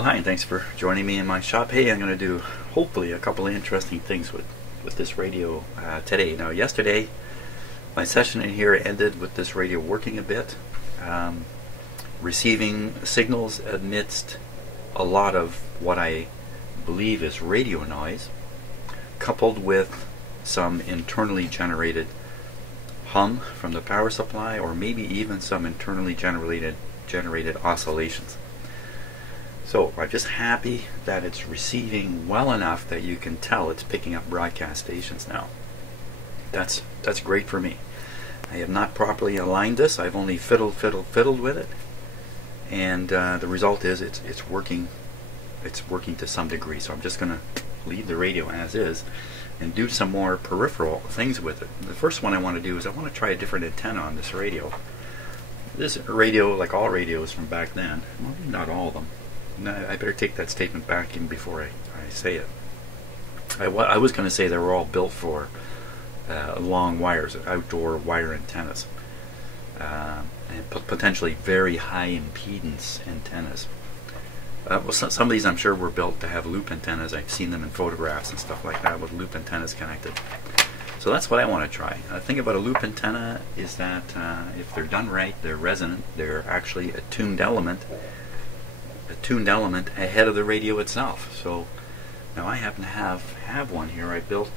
Well, hi, and thanks for joining me in my shop. Hey, I'm going to do hopefully a couple of interesting things with this radio today. Now, yesterday my session in here ended with this radio working a bit, receiving signals amidst a lot of what I believe is radio noise, coupled with some internally generated hum from the power supply, or maybe even some internally generated oscillations. So I'm just happy that it's receiving well enough that you can tell it's picking up broadcast stations now. That's great for me. I have not properly aligned this. I've only fiddled with it, and the result is it's working. It's working to some degree. So I'm just going to leave the radio as is and do some more peripheral things with it. The first one I want to do is I want to try a different antenna on this radio. This radio, like all radios from back then, well, not all of them. I better take that statement back even before I say it. I was going to say they were all built for long wires, outdoor wire antennas, and potentially very high impedance antennas. Well, some of these I'm sure were built to have loop antennas. I've seen them in photographs and stuff like that with loop antennas connected. So that's what I want to try. The thing about a loop antenna is that if they're done right, they're resonant. They're actually a tuned element ahead of the radio itself. So now I happen to have one here. I built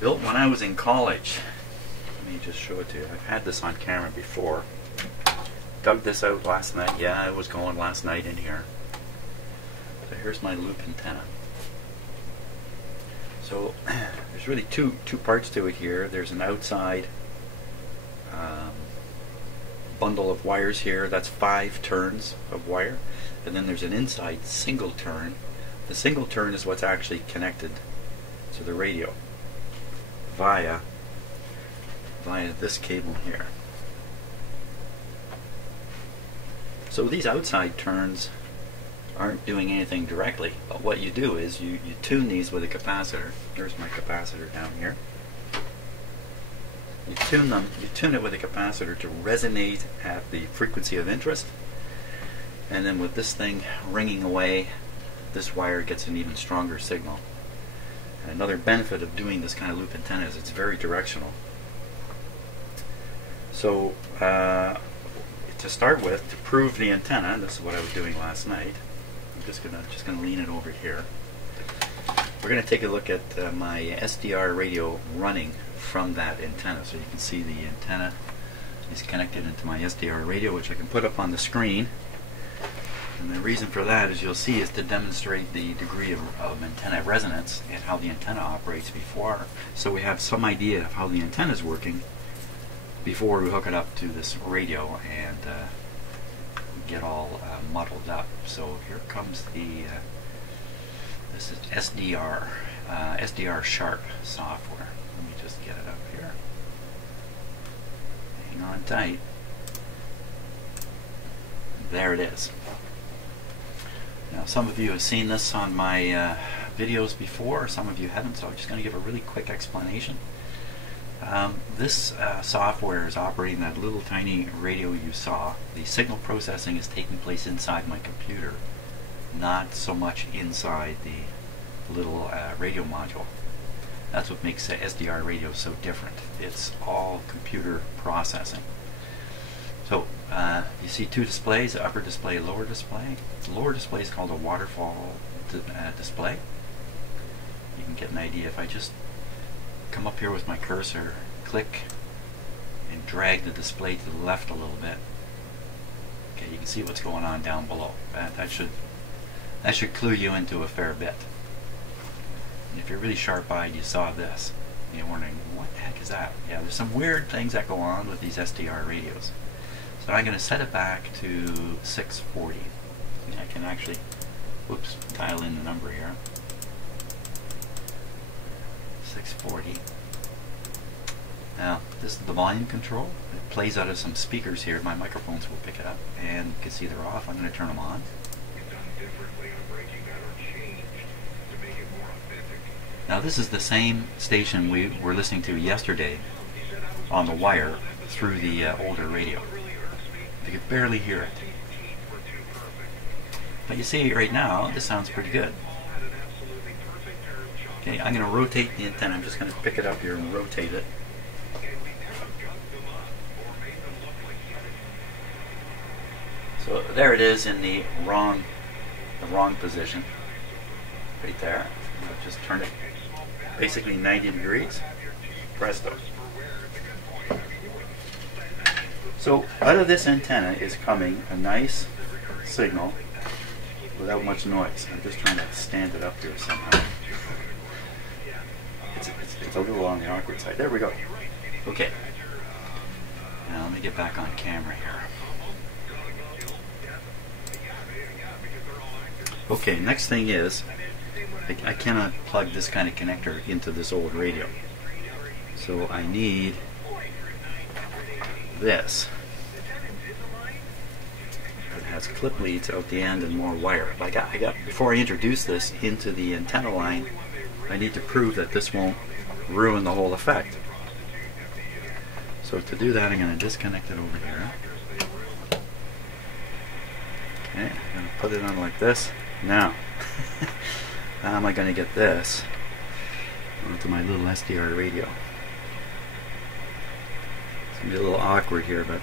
when I was in college. Let me just show it to you. I've had this on camera before. Dug this out last night. Yeah, I was going last night in here. So here's my loop antenna. So there's really two parts to it here. There's an outside bundle of wires here. That's 5 turns of wire. And then there's an inside single turn. The single turn is what's actually connected to the radio via this cable here. So these outside turns aren't doing anything directly, but what you do is you tune these with a capacitor. There's my capacitor down here. You tune it with a capacitor to resonate at the frequency of interest, and then with this thing ringing away, this wire gets an even stronger signal. And another benefit of doing this kind of loop antenna is it's very directional. So to start with, to prove the antenna, and this is what I was doing last night, I'm just gonna lean it over here. We're gonna take a look at my SDR radio running from that antenna, so you can see the antenna is connected into my SDR radio, which I can put up on the screen. And the reason for that, as you'll see, is to demonstrate the degree of antenna resonance and how the antenna operates before, so we have some idea of how the antenna is working before we hook it up to this radio and get all muddled up. So here comes this is SDR Sharp software. Let me just get it up here. Hang on tight. There it is. Now, some of you have seen this on my videos before, some of you haven't, so I'm just going to give a really quick explanation. This software is operating that little tiny radio you saw. The signal processing is taking place inside my computer, not so much inside the little radio module. That's what makes the SDR radio so different. It's all computer processing. So you see 2 displays, upper display, lower display. The lower display is called a waterfall display. You can get an idea if I just come up here with my cursor, click, and drag the display to the left a little bit. Okay, you can see what's going on down below. That should clue you into a fair bit. And if you're really sharp-eyed, you saw this. You're wondering, what the heck is that? Yeah, there's some weird things that go on with these SDR radios. So I'm going to set it back to 640. And I can actually, whoops, dial in the number here. 640. Now, this is the volume control. It plays out of some speakers here. My microphones will pick it up, and you can see they're off. I'm going to turn them on. Now, this is the same station we were listening to yesterday on the wire through the older radio. You could barely hear it. But you see right now, this sounds pretty good. Okay, I'm going to rotate the antenna. I'm just going to pick it up here and rotate it. So there it is in the wrong position. Right there. I'll just turn it basically 90 degrees. Presto. So out of this antenna is coming a nice signal without much noise. I'm just trying to stand it up here somehow. It's a little on the awkward side. There we go. Okay. Now let me get back on camera here. Okay, next thing is, I cannot plug this kind of connector into this old radio. So I need this. It has clip leads out the end and more wire. Before I introduce this into the antenna line, I need to prove that this won't ruin the whole effect. So to do that, I'm going to disconnect it over here. Okay, I'm going to put it on like this. Now, how am I going to get this onto my little SDR radio? It's going to be a little awkward here, but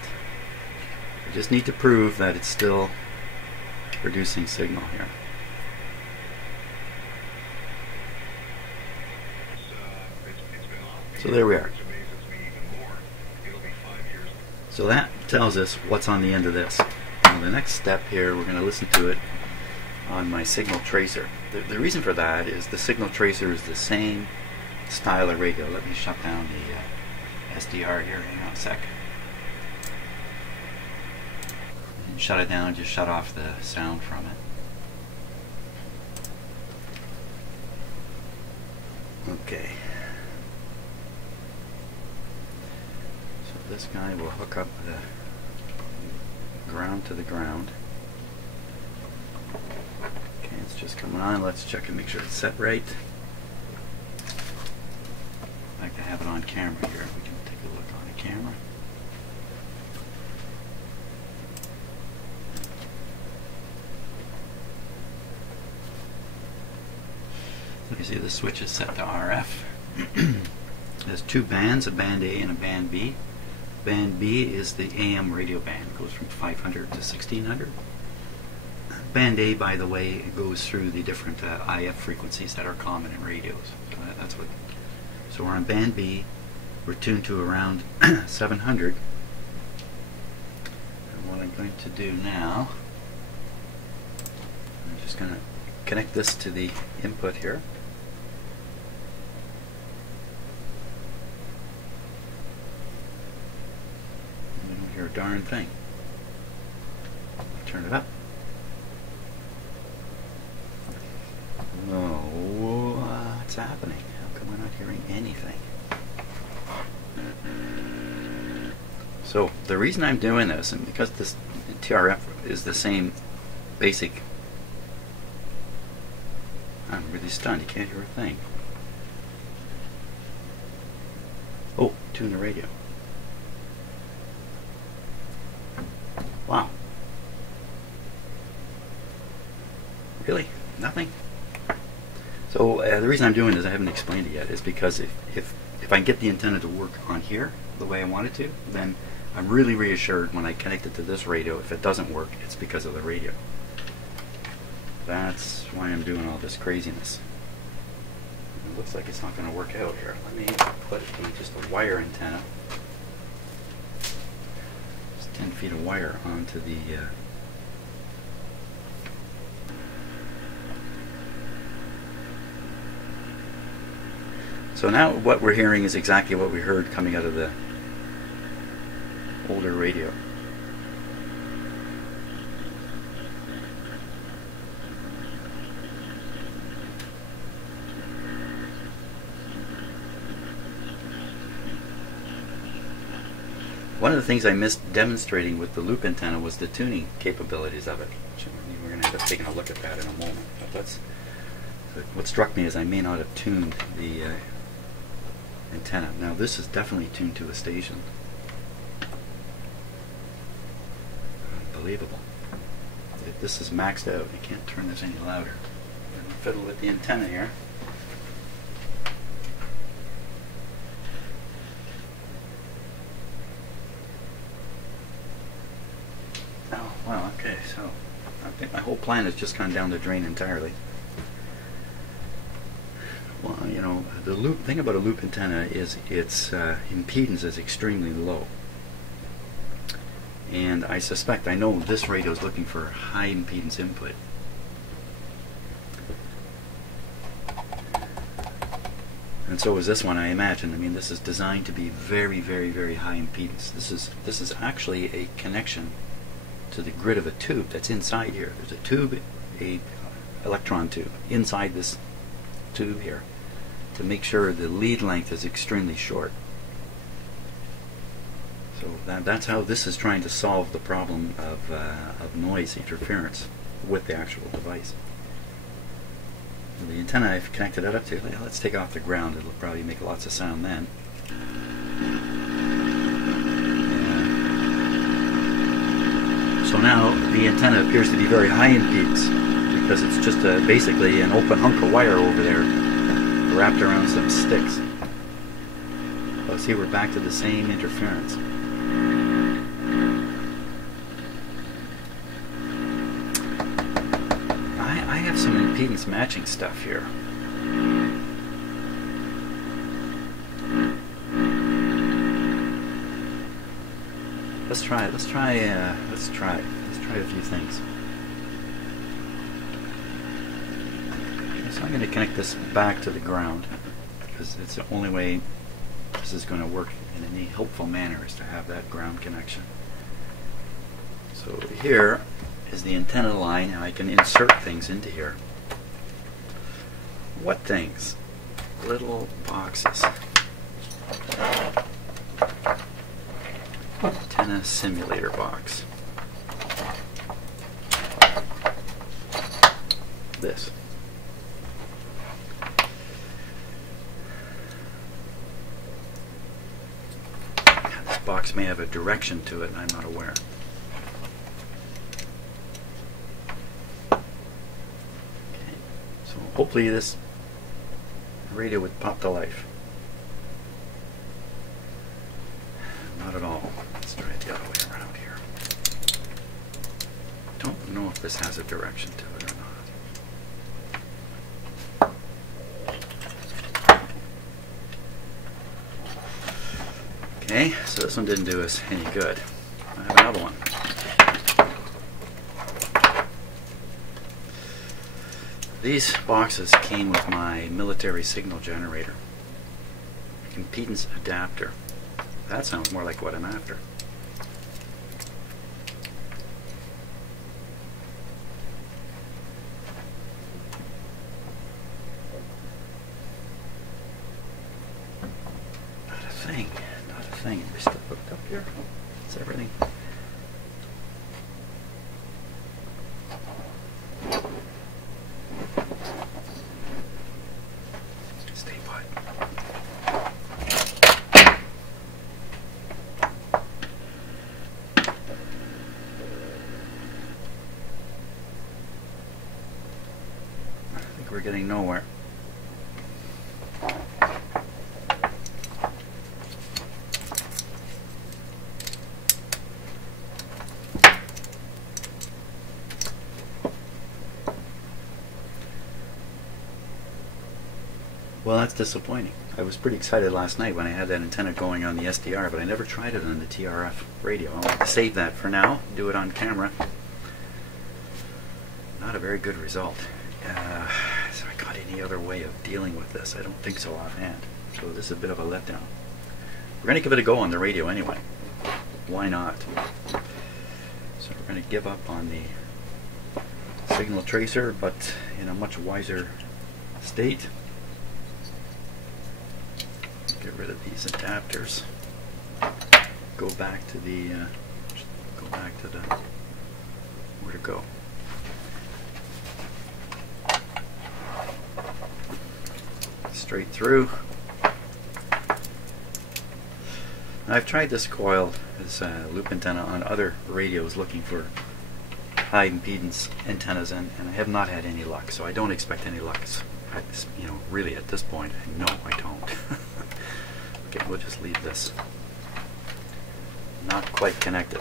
I just need to prove that it's still producing signal here. So there we are. So that tells us what's on the end of this. Now the next step here, we're going to listen to it on my signal tracer. The reason for that is the signal tracer is the same style of radio. Let me shut down the SDR here. Hang on a sec. And shut it down, just shut off the sound from it. Okay. So this guy will hook up the ground to the ground. Okay, it's just coming on. Let's check and make sure it's set right. I like to have it on camera here. We can take a look on the camera. So you see the switch is set to RF. There's two bands, a band A and a band B. Band B is the AM radio band. It goes from 500 to 1600. Band A, by the way, goes through the different IF frequencies that are common in radios. So we're on band B. We're tuned to around 700. And what I'm going to do now, I'm just going to connect this to the input here. We don't hear a darn thing. Turn it up. Oh, what's happening? How come we're not hearing anything? So the reason I'm doing this, and because this TRF is the same basic, I'm really stunned. You can't hear a thing. Oh, tune the radio. Wow. Really? Nothing? So the reason I'm doing this, I haven't explained it yet, is because if I can get the antenna to work on here the way I want it to, then I'm really reassured when I connect it to this radio. If it doesn't work, it's because of the radio. That's why I'm doing all this craziness. It looks like it's not going to work out here. Let me put it in just a wire antenna. Just 10 feet of wire onto the So now what we're hearing is exactly what we heard coming out of the older radio. One of the things I missed demonstrating with the loop antenna was the tuning capabilities of it. We're going to end up taking a look at that in a moment. But what struck me is I may not have tuned the antenna. Now this is definitely tuned to a station. Unbelievable. this is maxed out. I can't turn this any louder. I'm going to fiddle with the antenna here. Oh, wow, okay, so I think my whole plan has just gone down the drain entirely. Well, you know, the thing about a loop antenna is its impedance is extremely low. And I suspect, I know this radio is looking for high impedance input. And so is this one, I imagine. I mean, this is designed to be very, very, very high impedance. This is actually a connection to the grid of a tube that's inside here. There's a tube, a electron tube, inside this tube here, to make sure the lead length is extremely short. So that's how this is trying to solve the problem of noise interference with the actual device. And the antenna I've connected that up to, let's take it off the ground. It'll probably make lots of sound then. So now the antenna appears to be very high impedance because it's just basically an open hunk of wire over there wrapped around some sticks. Well, see, we're back to the same interference. I have some impedance matching stuff here. Let's try a few things. So I'm going to connect this back to the ground because it's the only way this is going to work in any helpful manner is to have that ground connection. So here is the antenna line, and I can insert things into here. What things? Little boxes. Antenna simulator box. This. This box may have a direction to it and I'm not aware. Okay. So hopefully this radio would pop to life. Not at all. Let's try it the other way around here. Don't know if this has a direction to it or not. Okay, so this one didn't do us any good. I have another one. These boxes came with my military signal generator, impedance adapter. That sounds more like what I'm after. Not a thing. Not a thing. Are we still hooked up here? Is everything? Stay put. We're getting nowhere. Well, that's disappointing. I was pretty excited last night when I had that antenna going on the SDR, but I never tried it on the TRF radio. I'll save that for now, do it on camera. Not a very good result. So I got any other way of dealing with this? I don't think so offhand. So this is a bit of a letdown. We're going to give it a go on the radio anyway. Why not? So we're going to give up on the signal tracer, but in a much wiser state. Get rid of these adapters. Go back to the where to go. Straight through. I've tried this coil, this loop antenna, on other radios looking for high impedance antennas in, and I have not had any luck, so I don't expect any luck. You know, really at this point, no, I don't. Okay, we'll just leave this. Not quite connected.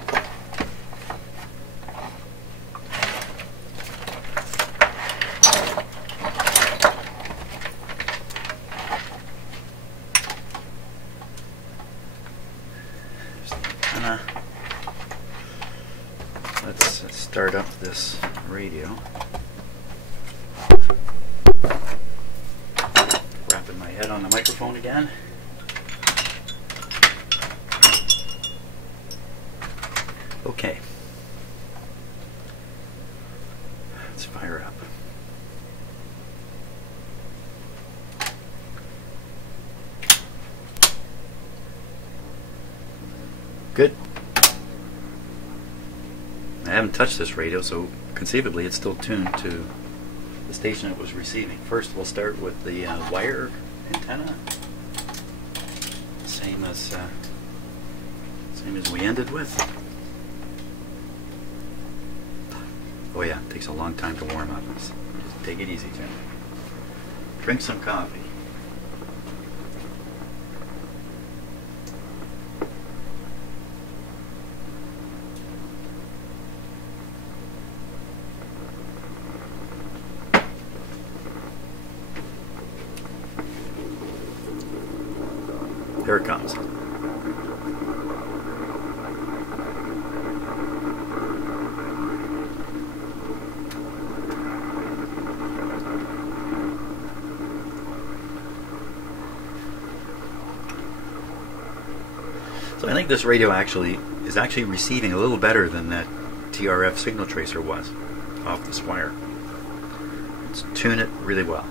Let's start up this radio. Wrapping my head on the microphone again. Okay. Let's fire up. Good. I haven't touched this radio, so conceivably it's still tuned to the station it was receiving. First, we'll start with the wire antenna, same as we ended with. Oh yeah, it takes a long time to warm up. Just take it easy, Jim. Drink some coffee. Here it comes. So I think this radio is actually receiving a little better than that TRF signal tracer was off this wire. Let's tune it really well.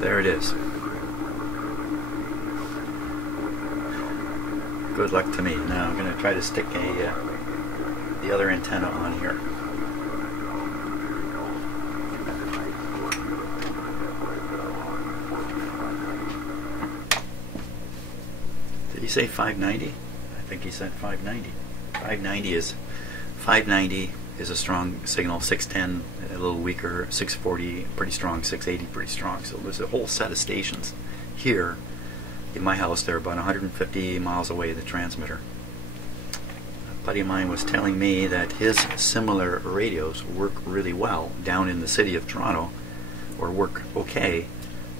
There it is. Good luck to me. Now I'm going to try to stick the other antenna on here. Did he say 590? I think he said 590. 590 is a strong signal. 610 a little weaker. 640 pretty strong. 680 pretty strong. So there's a whole set of stations here in my house. They're about 150 miles away, the transmitter. A buddy of mine was telling me that his similar radios work really well down in the city of Toronto, or work okay,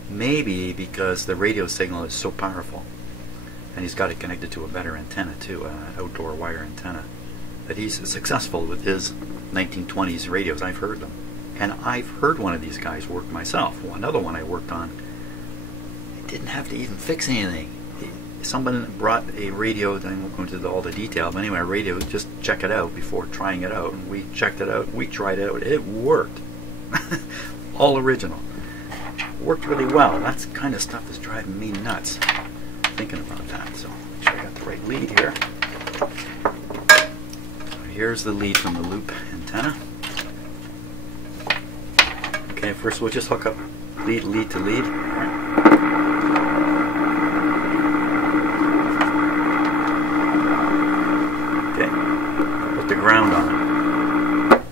maybe because the radio signal is so powerful, and he's got it connected to a better antenna too, an outdoor wire antenna, that he's successful with his 1920s radios. I've heard them, and I've heard one of these guys work myself. Another one I worked on, I didn't have to even fix anything. Someone brought a radio, I won't go into all the detail, but anyway, a radio, just check it out before trying it out. And we checked it out, we tried it out, it worked. All original. Worked really well. That's the kind of stuff that's driving me nuts, thinking about that. So, make sure I got the right lead here. So here's the lead from the loop antenna. Okay, first we'll just hook up lead to lead. The ground on it.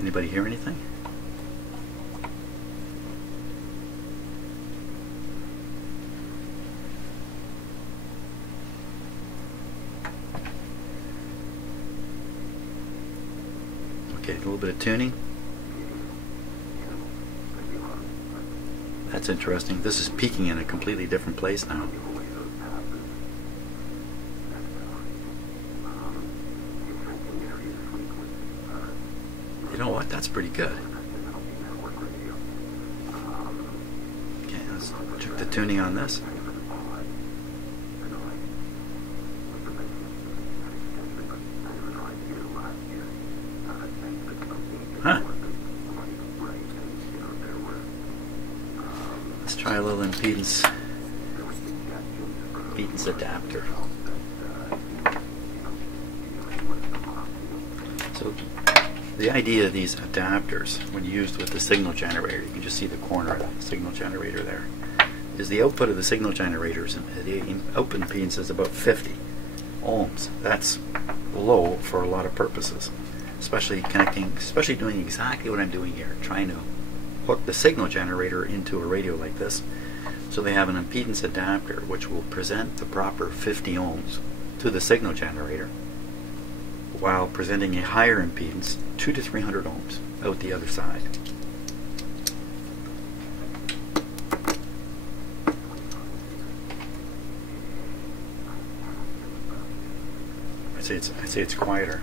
Anybody hear anything? Okay, a little bit of tuning. That's interesting. This is peaking in a completely different place now. You know what? That's pretty good. Okay, let's check the tuning on this. Huh. Let's try a little impedance impedance adapter. So the idea of these adapters, when used with the signal generator, you can just see the corner of the signal generator there, is the output of the signal generators, and the output impedance is about 50 ohms. That's low for a lot of purposes, especially doing exactly what I'm doing here, trying to hook the signal generator into a radio like this. So they have an impedance adapter which will present the proper 50 ohms to the signal generator while presenting a higher impedance, 200 to 300 ohms, out the other side. I'd say it's quieter.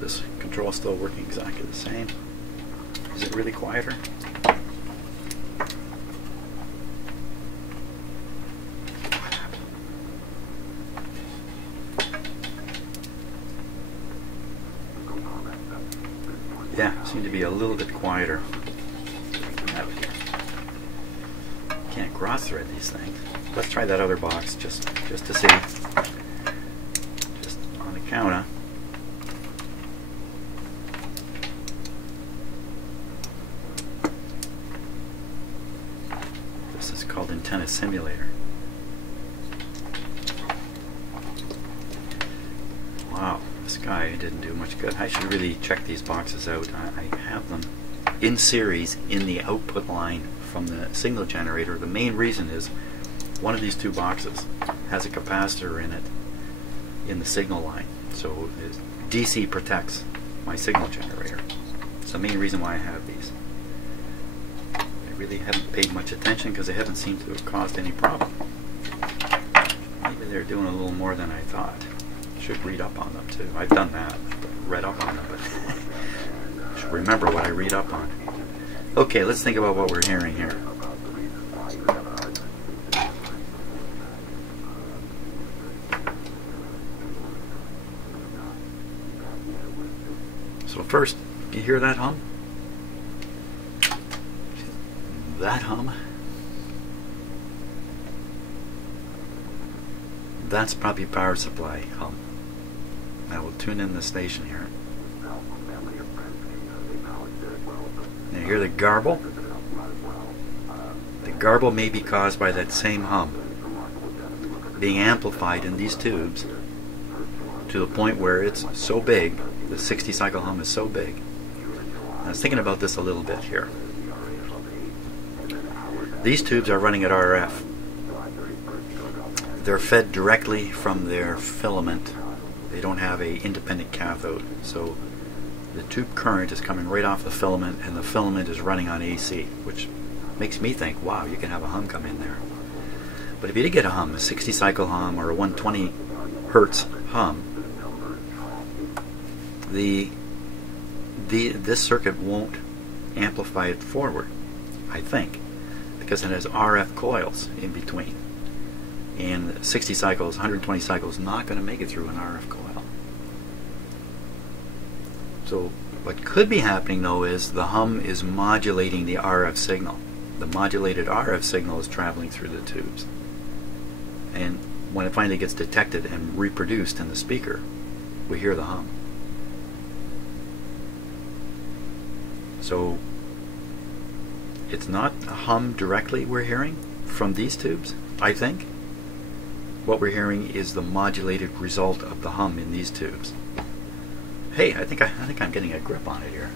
This control is still working exactly the same. Is it really quieter? Yeah, seemed to be a little bit quieter. Can't cross-thread these things. Let's try that other box just to see. Just on the counter. This is called Antenna Simulator. Wow. This guy didn't do much good. I should really check these boxes out. I have them in series in the output line from the signal generator. The main reason is one of these two boxes has a capacitor in it in the signal line. So DC protects my signal generator. It's the main reason why I have these. I really haven't paid much attention because they haven't seemed to have caused any problem. Maybe they're doing a little more than I thought. Should read up on them too. I've done that, read up on them, but should remember what I read up on. Okay, let's think about what we're hearing here. So first, you hear that hum? That hum? That's probably power supply hum. Now we'll tune in the station here. Now you hear the garble? The garble may be caused by that same hum being amplified in these tubes to the point where it's so big, the 60 cycle hum is so big. I was thinking about this a little bit here. These tubes are running at RF. They're fed directly from their filament. They don't have an independent cathode, so the tube current is coming right off the filament, and the filament is running on AC, which makes me think, wow, you can have a hum come in there. But if you did get a hum, a 60 cycle hum or a 120 hertz hum, this circuit won't amplify it forward, I think, because it has RF coils in between. And 60 cycles, 120 cycles, not going to make it through an RF coil. So what could be happening though is the hum is modulating the RF signal. The modulated RF signal is traveling through the tubes. And when it finally gets detected and reproduced in the speaker, we hear the hum. So it's not a hum directly we're hearing from these tubes, I think. What we're hearing is the modulated result of the hum in these tubes. Hey, I think I'm getting a grip on it here.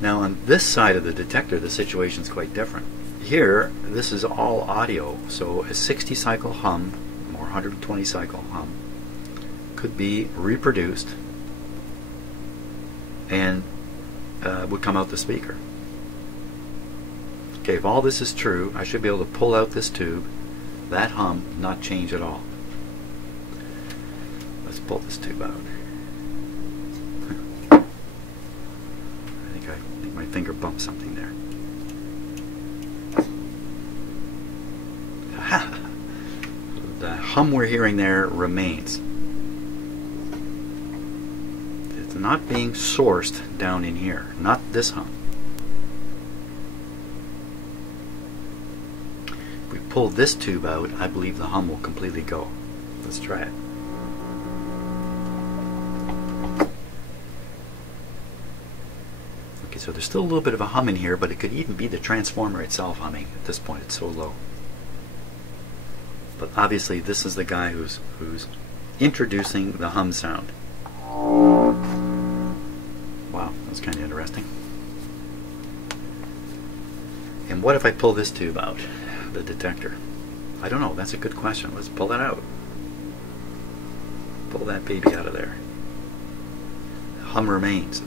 Now on this side of the detector, the situation's quite different. Here, this is all audio, so a 60 cycle hum or 120 cycle hum could be reproduced and would come out the speaker. Okay, if all this is true, I should be able to pull out this tube, that hum not change at all. Let's pull this tube out. I think my finger bumped something there. The hum we're hearing there remains. It's not being sourced down in here, not this hum. If we pull this tube out, I believe the hum will completely go. Let's try it. Okay, so there's still a little bit of a hum in here, but it could even be the transformer itself humming. At this point, it's so low. But obviously, this is the guy who's introducing the hum sound. Wow, that's kind of interesting. And what if I pull this tube out, the detector? I don't know. That's a good question. Let's pull that out. Pull that baby out of there. Hum remains.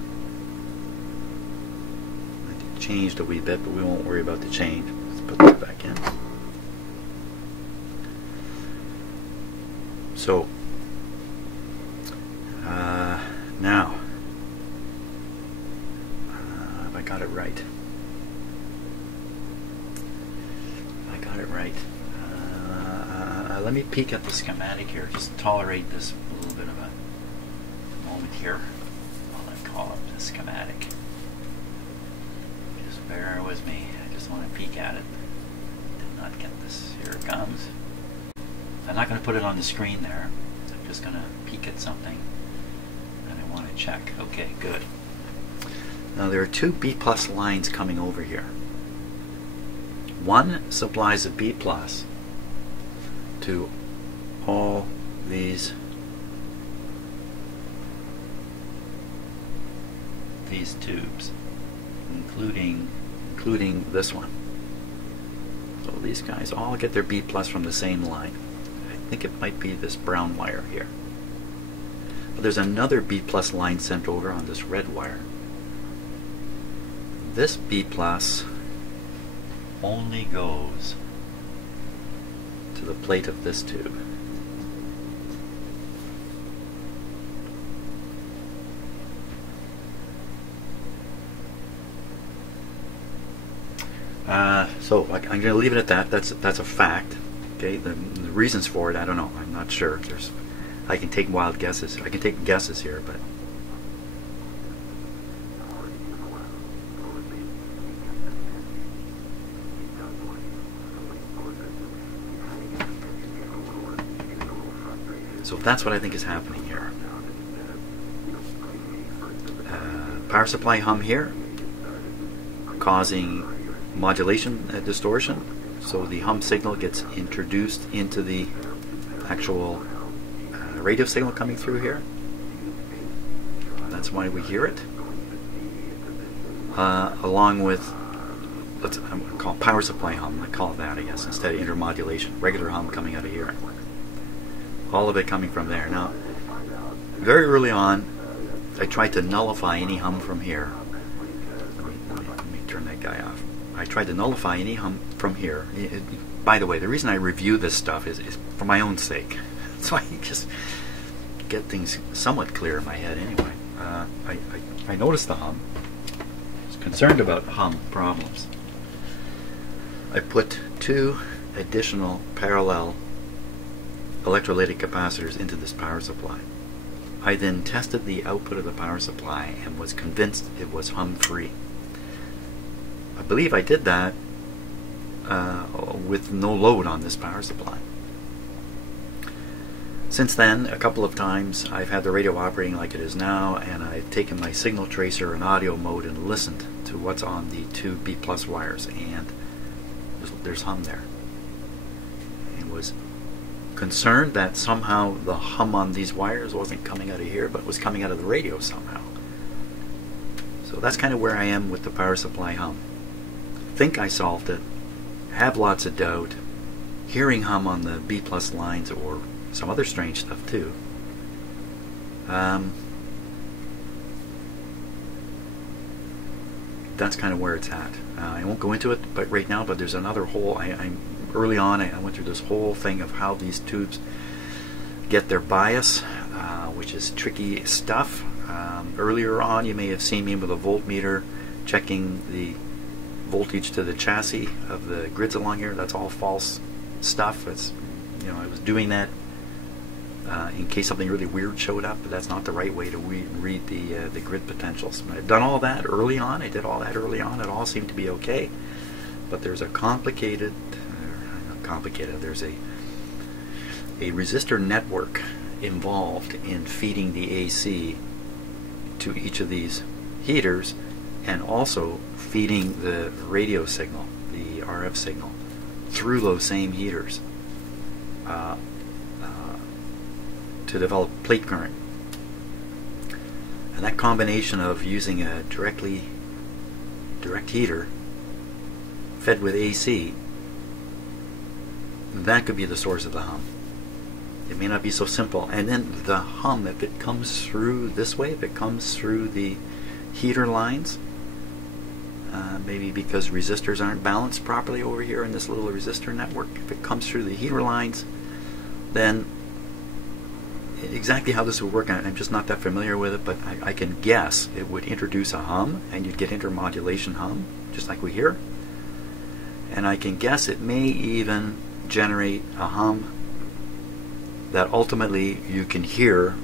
It changed a wee bit, but we won't worry about the change. Let's put that back in. So, now, have I got it right? I got it right. Let me peek at the schematic here. Just tolerate this a little bit of a moment here while I call up the schematic. Just bear with me. I just want to peek at it. Did not get this. Here it comes. I'm not going to put it on the screen there. I'm just going to peek at something and I want to check. Okay, good. Now there are two B+ lines coming over here. One supplies a B+ to all these tubes, including this one. So these guys all get their B+ from the same line. I think it might be this brown wire here. But there's another B+ line sent over on this red wire. This B+ only goes to the plate of this tube. So I'm going to leave it at that. That's a fact. Okay, the reasons for it, I don't know. I'm not sure. I can take wild guesses. I can take guesses here, but so that's what I think is happening here. Power supply hum here, causing modulation distortion. So the hum signal gets introduced into the actual radio signal coming through here. That's why we hear it. Along with, I'm going to call power supply hum. I call it that, I guess, instead of intermodulation. Regular hum coming out of here. All of it coming from there. Now, very early on, I tried to nullify any hum from here. Let me turn that guy off. I tried to nullify any hum from here. By the way, the reason I review this stuff is for my own sake. So I can just get things somewhat clear in my head anyway. I noticed the hum. I was concerned about hum problems. I put two additional parallel electrolytic capacitors into this power supply. I then tested the output of the power supply and was convinced it was hum-free. I believe I did that with no load on this power supply. Since then, a couple of times I've had the radio operating like it is now, and I've taken my signal tracer and audio mode and listened to what's on the two B+ wires, and there's hum there. And was concerned that somehow the hum on these wires wasn't coming out of here, but was coming out of the radio somehow. So that's kind of where I am with the power supply hum. Think I solved it, have lots of doubt, hearing hum on the B+ lines or some other strange stuff too. That's kind of where it's at. I won't go into it right now, but there's another whole, early on I went through this whole thing of how these tubes get their bias, which is tricky stuff. Earlier on you may have seen me with a voltmeter checking the voltage to the chassis of the grids along here. That's all false stuff. It's I was doing that in case something really weird showed up, but that's not the right way to read the grid potentials. I've done all that early on. I did all that early on. It all seemed to be okay. But there's a there's a resistor network involved in feeding the AC to each of these heaters, and also feeding the radio signal, the RF signal, through those same heaters to develop plate current. And that combination of using a direct heater fed with AC, that could be the source of the hum. It may not be so simple. And then the hum, if it comes through this way, if it comes through the heater lines, maybe because resistors aren't balanced properly over here in this little resistor network, if it comes through the heater lines, then exactly how this would work, I'm just not that familiar with it, but I can guess it would introduce a hum, and you'd get intermodulation hum, just like we hear. And I can guess it may even generate a hum that ultimately you can hear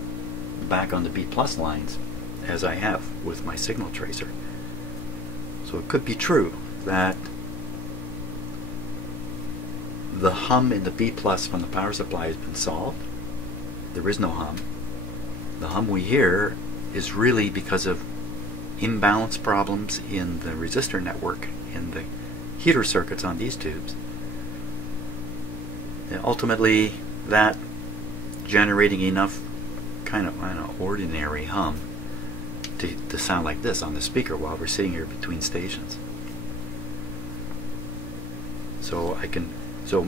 back on the B+ lines, as I have with my signal tracer. So it could be true that the hum in the B+ from the power supply has been solved. There is no hum. The hum we hear is really because of imbalance problems in the resistor network in the heater circuits on these tubes. And ultimately, that generating enough kind of ordinary hum to sound like this on the speaker while we're sitting here between stations. So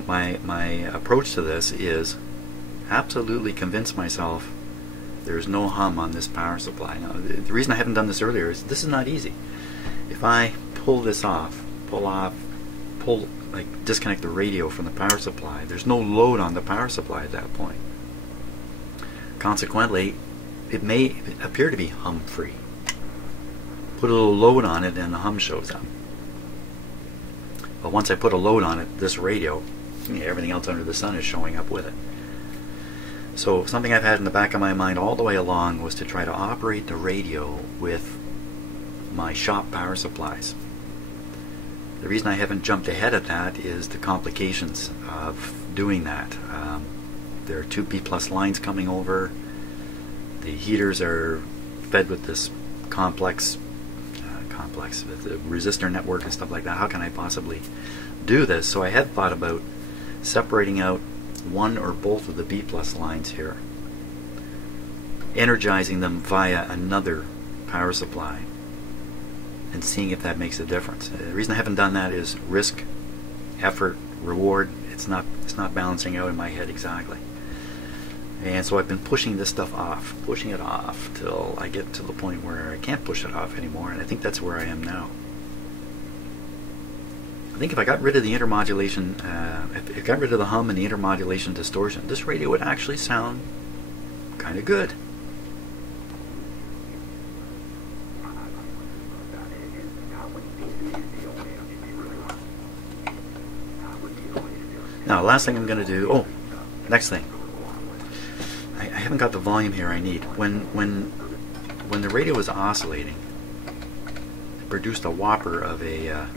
my approach to this is absolutely convince myself there's no hum on this power supply. Now, the reason I haven't done this earlier is this is not easy. If I pull this off, disconnect the radio from the power supply, there's no load on the power supply at that point. Consequently, it may appear to be hum-free. Put a little load on it and the hum shows up. But once I put a load on it, this radio, everything else under the sun is showing up with it. So something I've had in the back of my mind all the way along was to try to operate the radio with my shop power supplies. The reason I haven't jumped ahead of that is the complications of doing that. There are two B+ lines coming over. The heaters are fed with this complex with the resistor network and stuff like that. How can I possibly do this? So I had thought about separating out one or both of the B+ lines here, energizing them via another power supply, and seeing if that makes a difference. The reason I haven't done that is risk, effort, reward. It's not balancing out in my head exactly. And so I've been pushing this stuff off, pushing it off till I get to the point where I can't push it off anymore, and I think that's where I am now. I think if I got rid of the intermodulation, if I got rid of the hum and the intermodulation distortion, this radio would actually sound kind of good. Now, the last thing I'm going to do, next thing. I haven't got the volume here I need. When the radio was oscillating, it produced a whopper of a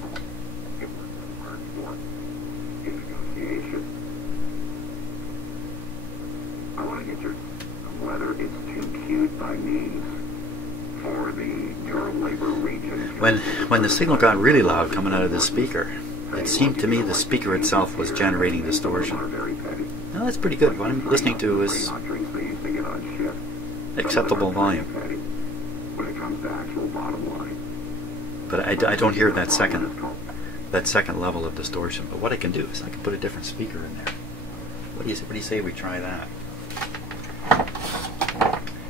I want to get your whether it's too cute by means for the neural labor region. When the signal got really loud coming out of the speaker, it seemed to me the speaker itself was generating distortion. Now that's pretty good. What I'm listening to is acceptable volume. When it comes to actual bottom line. But I don't hear that second level of distortion. But what I can do is I can put a different speaker in there. What do you say we try that?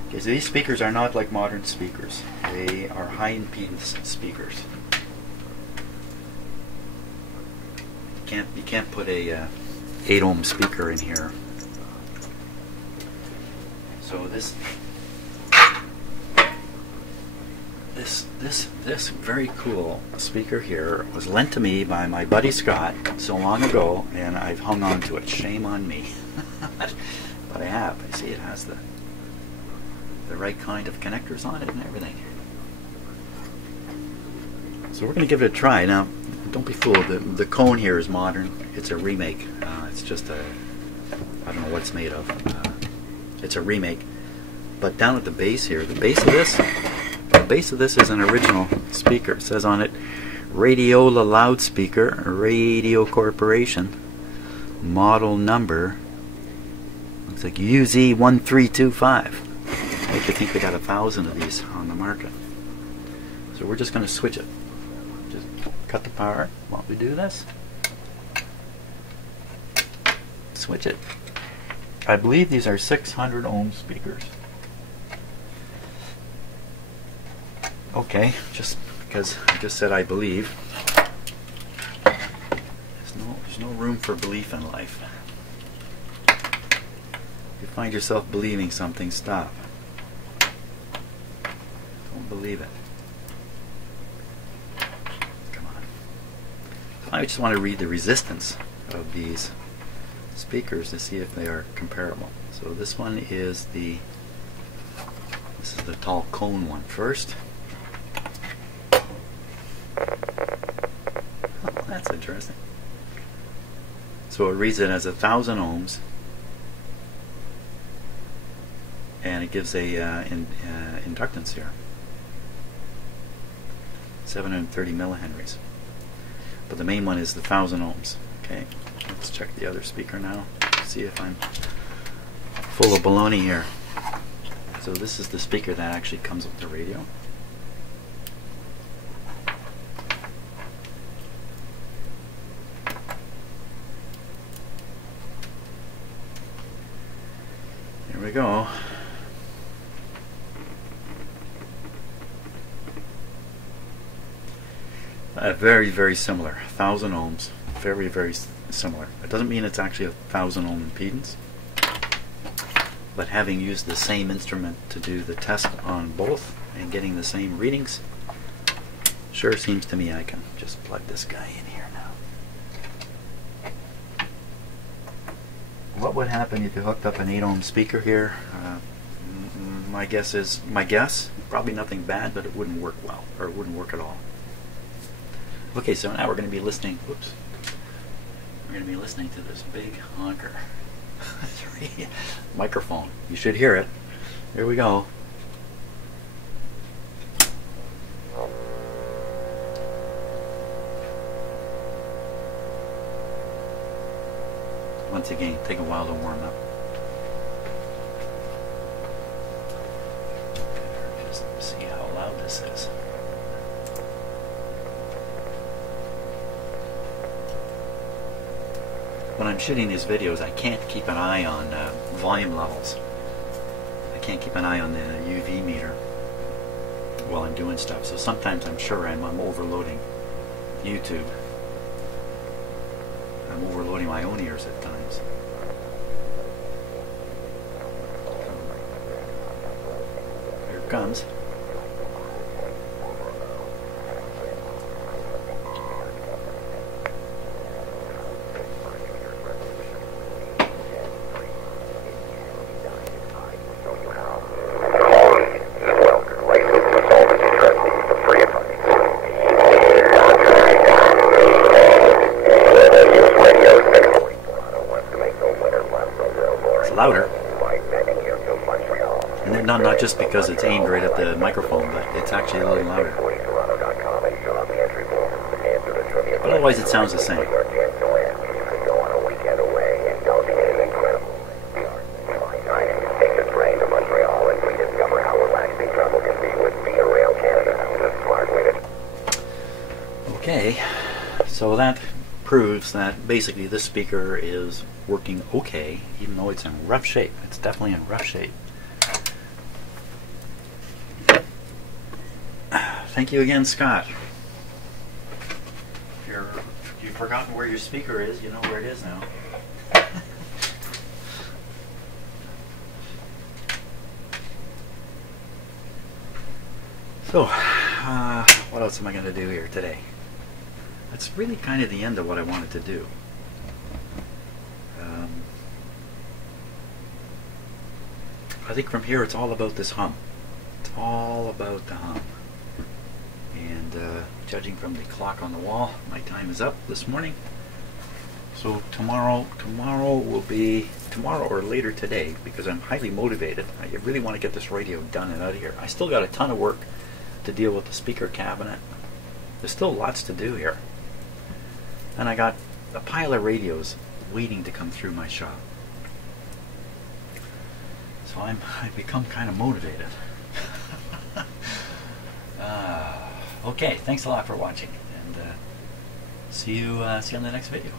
Okay, so these speakers are not like modern speakers. They are high impedance speakers. You can't put a 8 ohm speaker in here. So This very cool speaker here was lent to me by my buddy Scott so long ago, and I've hung on to it. Shame on me. But I have. I see it has the right kind of connectors on it and everything. So we're going to give it a try. Now, don't be fooled. The cone here is modern. It's a remake. It's just I don't know what it's made of. It's a remake. But down at the base here, the base of this is an original speaker. It says on it, Radiola Loudspeaker, Radio Corporation, model number, looks like UZ1325. I like to think they got 1,000 of these on the market. So we're just going to switch it. Just cut the power while we do this. Switch it. I believe these are 600 ohm speakers. Okay, just because I just said I believe. There's no room for belief in life. If you find yourself believing something, stop. Don't believe it. Come on. I just want to read the resistance of these speakers to see if they are comparable. So this one is the tall cone one first. Oh, that's interesting. So it reads it as 1,000 ohms, and it gives a inductance here, 730 millihenries. But the main one is the 1,000 ohms. Okay, let's check the other speaker now. See if I'm full of baloney here. So this is the speaker that actually comes with the radio. Here we go. Very, very similar. 1,000 ohms. Very, very similar. It doesn't mean it's actually 1,000 ohm impedance, but having used the same instrument to do the test on both and getting the same readings, sure seems to me I can just plug this guy in here now. What would happen if you hooked up an 8 ohm speaker here? My guess, probably nothing bad, but it wouldn't work well, or it wouldn't work at all. Okay, so now we're going to be listening. Whoops. We're going to be listening to this big honker microphone. You should hear it. Here we go. Once again, take a while to warm up. Just see how loud this is. When I'm shooting these videos, I can't keep an eye on volume levels. I can't keep an eye on the UV meter while I'm doing stuff. So sometimes I'm sure I'm overloading YouTube. I'm overloading my own ears at times. Here it comes. Louder, and not just because it's aimed right at the microphone, but it's actually a little louder. But otherwise it sounds the same. Okay, so that proves that basically this speaker is working okay, even though it's in rough shape. It's definitely in rough shape. Thank you again, Scott. If you've forgotten where your speaker is, you know where it is now. So, else am I going to do here today? That's really kind of the end of what I wanted to do. I think from here it's all about this hum. It's all about the hum. And judging from the clock on the wall, my time is up this morning. So tomorrow or later today, because I'm highly motivated. I really want to get this radio done and out of here. I still got a ton of work to deal with the speaker cabinet. There's still lots to do here. And I got a pile of radios waiting to come through my shop. So I've become kind of motivated. Okay, thanks a lot for watching, and see you on the next video.